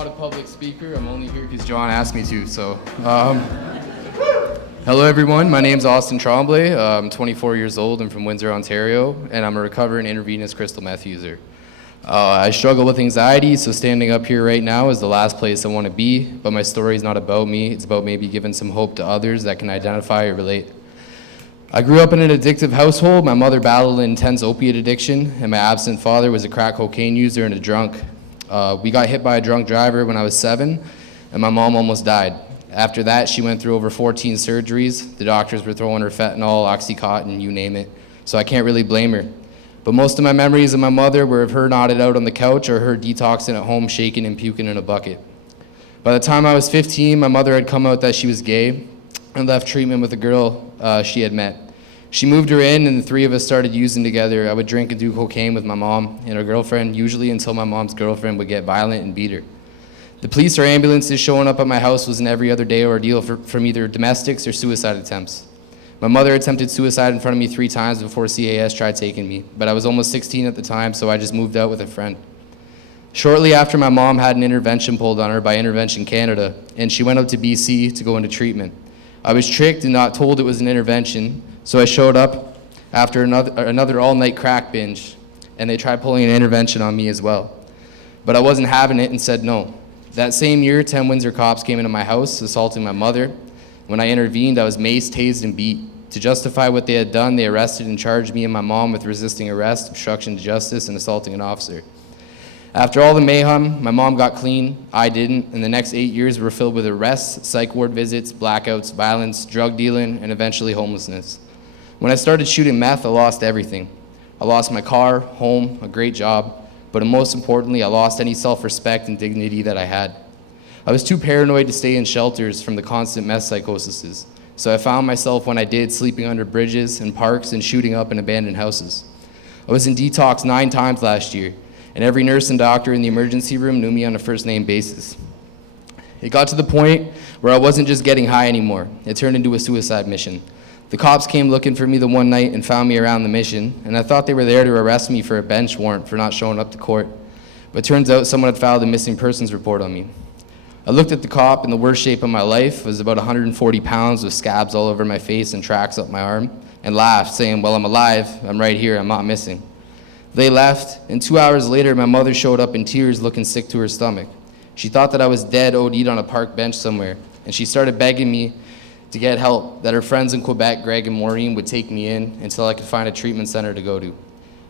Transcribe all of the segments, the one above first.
not a public speaker. I'm only here because John asked me to. So, hello everyone. My name's Austin Tremblay. I'm 24 years old. I'm from Windsor, Ontario, and I'm a recovering intravenous crystal meth user. I struggle with anxiety, so standing up here right now is the last place I want to be, but my story is not about me. It's about maybe giving some hope to others that can identify or relate. I grew up in an addictive household. My mother battled an intense opiate addiction, and my absent father was a crack cocaine user and a drunk. We got hit by a drunk driver when I was 7, and my mom almost died. After that, she went through over 14 surgeries. The doctors were throwing her fentanyl, Oxycontin, you name it, so I can't really blame her. But most of my memories of my mother were of her nodded out on the couch or her detoxing at home, shaking and puking in a bucket. By the time I was 15, my mother had come out that she was gay and left treatment with a girl she had met. She moved her in, and the three of us started using together. I would drink and do cocaine with my mom and her girlfriend, usually until my mom's girlfriend would get violent and beat her. The police or ambulances showing up at my house was an every other day ordeal from either domestics or suicide attempts. My mother attempted suicide in front of me 3 times before CAS tried taking me, but I was almost 16 at the time, so I just moved out with a friend. Shortly after, my mom had an intervention pulled on her by Intervention Canada, and she went up to BC to go into treatment. I was tricked and not told it was an intervention, so I showed up after another all-night crack binge, and they tried pulling an intervention on me as well. But I wasn't having it and said no. That same year, 10 Windsor cops came into my house, assaulting my mother. When I intervened, I was maced, tased, and beat. To justify what they had done, they arrested and charged me and my mom with resisting arrest, obstruction to justice, and assaulting an officer. After all the mayhem, my mom got clean, I didn't, and the next 8 years were filled with arrests, psych ward visits, blackouts, violence, drug dealing, and eventually homelessness. When I started shooting meth, I lost everything. I lost my car, home, a great job, but most importantly, I lost any self-respect and dignity that I had. I was too paranoid to stay in shelters from the constant meth psychoses, so I found myself when I did sleeping under bridges and parks and shooting up in abandoned houses. I was in detox 9 times last year, and every nurse and doctor in the emergency room knew me on a first-name basis. It got to the point where I wasn't just getting high anymore. It turned into a suicide mission. The cops came looking for me the one night and found me around the mission, and I thought they were there to arrest me for a bench warrant for not showing up to court. But turns out someone had filed a missing persons report on me. I looked at the cop, and the worst shape of my life was about 140 pounds with scabs all over my face and tracks up my arm, and laughed, saying, "Well, I'm alive, I'm right here, I'm not missing." They left, and 2 hours later, my mother showed up in tears looking sick to her stomach. She thought that I was dead, OD'd on a park bench somewhere, and she started begging me to get help, that her friends in Quebec, Greg and Maureen, would take me in until I could find a treatment center to go to.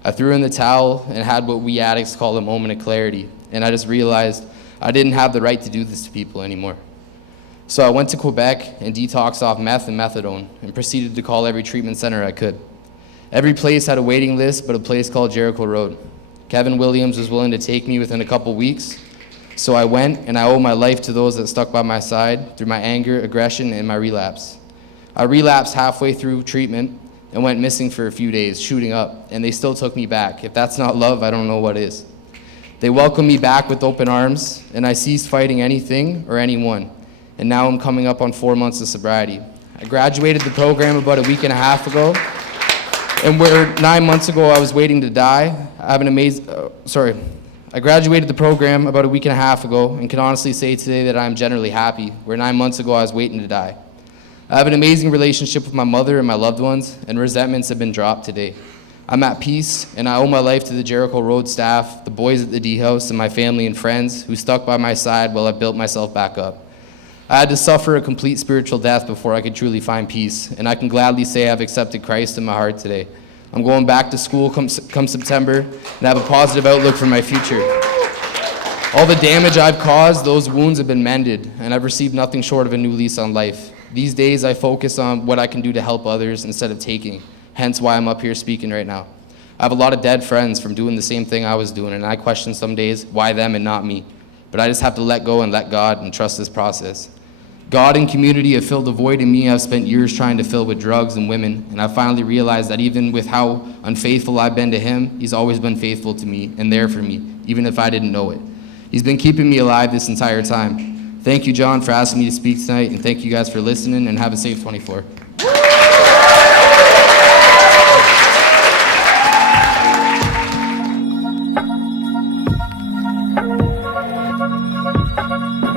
I threw in the towel and had what we addicts call a moment of clarity, and I just realized I didn't have the right to do this to people anymore. So I went to Quebec and detoxed off meth and methadone and proceeded to call every treatment center I could. Every place had a waiting list, but a place called Jericho Road. Kevin Williams was willing to take me within a couple weeks, so I went, and I owe my life to those that stuck by my side through my anger, aggression, and my relapse. I relapsed halfway through treatment and went missing for a few days, shooting up, and they still took me back. If that's not love, I don't know what is. They welcomed me back with open arms, and I ceased fighting anything or anyone, and now I'm coming up on 4 months of sobriety. I graduated the program about a week and a half ago, and where 9 months ago I was waiting to die, I graduated the program about a week and a half ago and can honestly say today that I'm generally happy, where 9 months ago I was waiting to die. I have an amazing relationship with my mother and my loved ones, and resentments have been dropped today. I'm at peace, and I owe my life to the Jericho Road staff, the boys at the D House, and my family and friends who stuck by my side while I built myself back up. I had to suffer a complete spiritual death before I could truly find peace, and I can gladly say I've accepted Christ in my heart today. I'm going back to school come September and have a positive outlook for my future. All the damage I've caused, those wounds have been mended, and I've received nothing short of a new lease on life. These days I focus on what I can do to help others instead of taking, hence why I'm up here speaking right now. I have a lot of dead friends from doing the same thing I was doing, and I question some days why them and not me. But I just have to let go and let God and trust this process. God and community have filled a void in me I've spent years trying to fill with drugs and women, and I finally realized that even with how unfaithful I've been to him, he's always been faithful to me and there for me, even if I didn't know it. He's been keeping me alive this entire time. Thank you, John, for asking me to speak tonight, and thank you guys for listening, and have a safe 24. you.